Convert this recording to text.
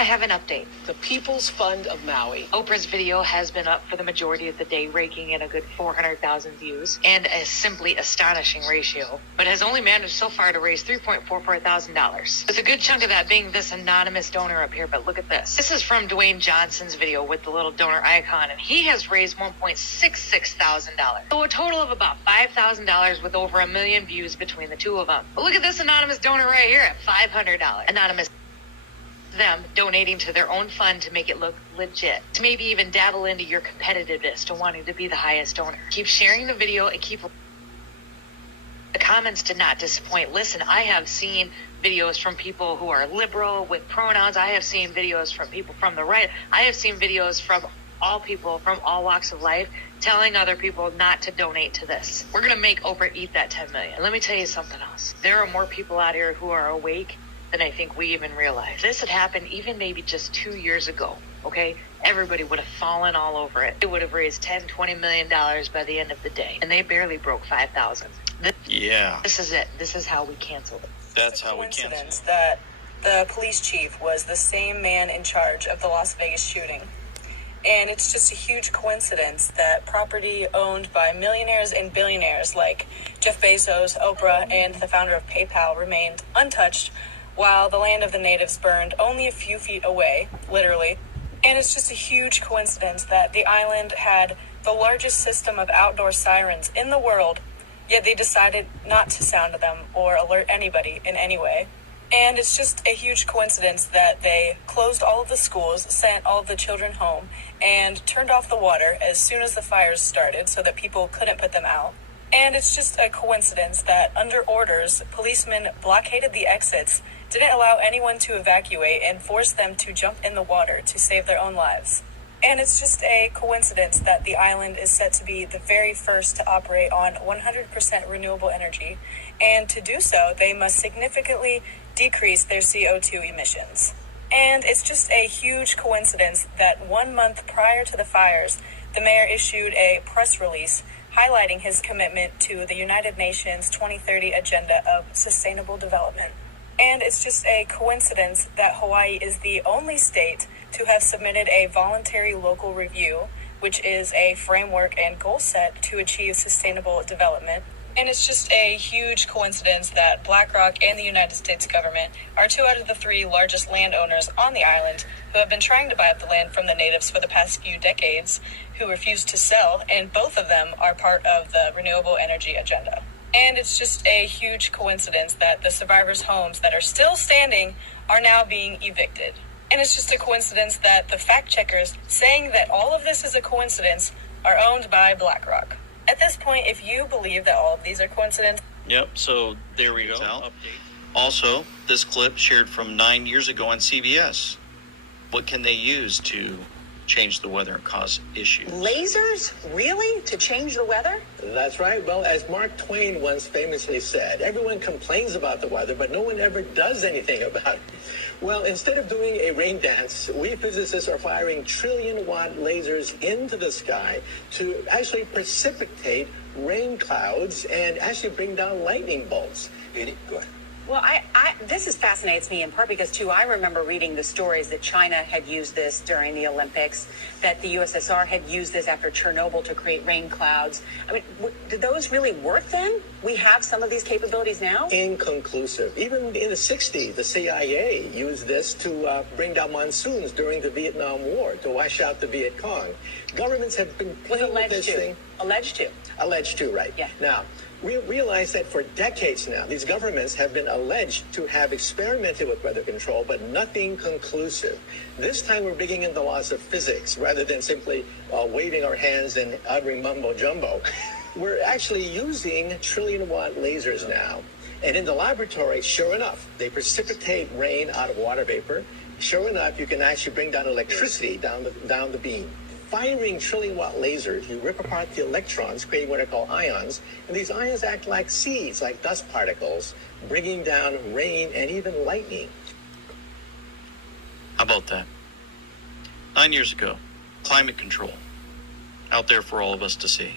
I have an update. The People's Fund of Maui. Oprah's video has been up for the majority of the day, raking in a good 400,000 views and a simply astonishing ratio, but has only managed so far to raise $3,440,000. With a good chunk of that being this anonymous donor up here, but look at this. This is from Dwayne Johnson's video with the little donor icon, and he has raised $1.66 thousand. So a total of about $5,000 with over 1 million views between the two of them. But look at this anonymous donor right here at $500. Anonymous them donating to their own fund to make it look legit, to maybe even dabble into your competitiveness to wanting to be the highest donor. Keep sharing the video and keep the comments did not disappoint. Listen, I have seen videos from people who are liberal with pronouns. I have seen videos from people from the right. I have seen videos from all people from all walks of life telling other people not to donate to this. We're going to make Oprah eat that $10 million. And let me tell you something else. There are more people out here who are awake than I think we even realize. If this had happened even maybe just 2 years ago, okay, everybody would have fallen all over it. They would have raised $10-20 million by the end of the day, and they barely broke 5,000. This is it. This is how we canceled it. That's how we canceled it. That the police chief was the same man in charge of the Las Vegas shooting. And it's just a huge coincidence that property owned by millionaires and billionaires like Jeff Bezos, Oprah, and the founder of PayPal remained untouched, while the land of the natives burned only a few feet away, literally. And it's just a huge coincidence that the island had the largest system of outdoor sirens in the world, yet they decided not to sound them or alert anybody in any way. And it's just a huge coincidence that they closed all of the schools, sent all of the children home, and turned off the water as soon as the fires started so that people couldn't put them out. And it's just a coincidence that under orders, policemen blockaded the exits, didn't allow anyone to evacuate, and forced them to jump in the water to save their own lives. And it's just a coincidence that the island is set to be the very first to operate on 100% renewable energy. And to do so, they must significantly decrease their CO2 emissions. And it's just a huge coincidence that 1 month prior to the fires, the mayor issued a press release highlighting his commitment to the United Nations 2030 Agenda of Sustainable Development. And it's just a coincidence that Hawaii is the only state to have submitted a voluntary local review, which is a framework and goal set to achieve sustainable development. And it's just a huge coincidence that BlackRock and the United States government are 2 out of the 3 largest landowners on the island who have been trying to buy up the land from the natives for the past few decades, who refuse to sell, and both of them are part of the renewable energy agenda. And it's just a huge coincidence that the survivors' homes that are still standing are now being evicted. And it's just a coincidence that the fact checkers saying that all of this is a coincidence are owned by BlackRock. At this point, if you believe that all of these are coincidences... Yep, so there we go. Update. Also, this clip shared from 9 years ago on CBS. What can they use to change the weather and cause issues? Lasers? Really? To change the weather? That's right. Well, as Mark Twain once famously said, everyone complains about the weather, but no one ever does anything about it. Well, instead of doing a rain dance, we physicists are firing trillion-watt lasers into the sky to actually precipitate rain clouds and actually bring down lightning bolts. Edie, go ahead. Well, this fascinates me in part because, too, I remember reading the stories that China had used this during the Olympics, that the USSR had used this after Chernobyl to create rain clouds. I mean, did those really work then? We have some of these capabilities now? Inconclusive. Even in the 60s, the CIA used this to bring down monsoons during the Vietnam War, to wash out the Viet Cong. Governments have been playing with this thing. Alleged to. Alleged to, right. Yeah. Now, we realize that for decades now, these governments have been alleged to have experimented with weather control, but nothing conclusive. This time we're digging into the laws of physics rather than simply waving our hands and uttering mumbo jumbo. We're actually using trillion-watt lasers now. And in the laboratory, sure enough, they precipitate rain out of water vapor. Sure enough, you can actually bring down electricity down the beam. Firing trillion-watt lasers, you rip apart the electrons, creating what are called ions, and these ions act like seeds, like dust particles, bringing down rain and even lightning. How about that? 9 years ago, climate control, out there for all of us to see.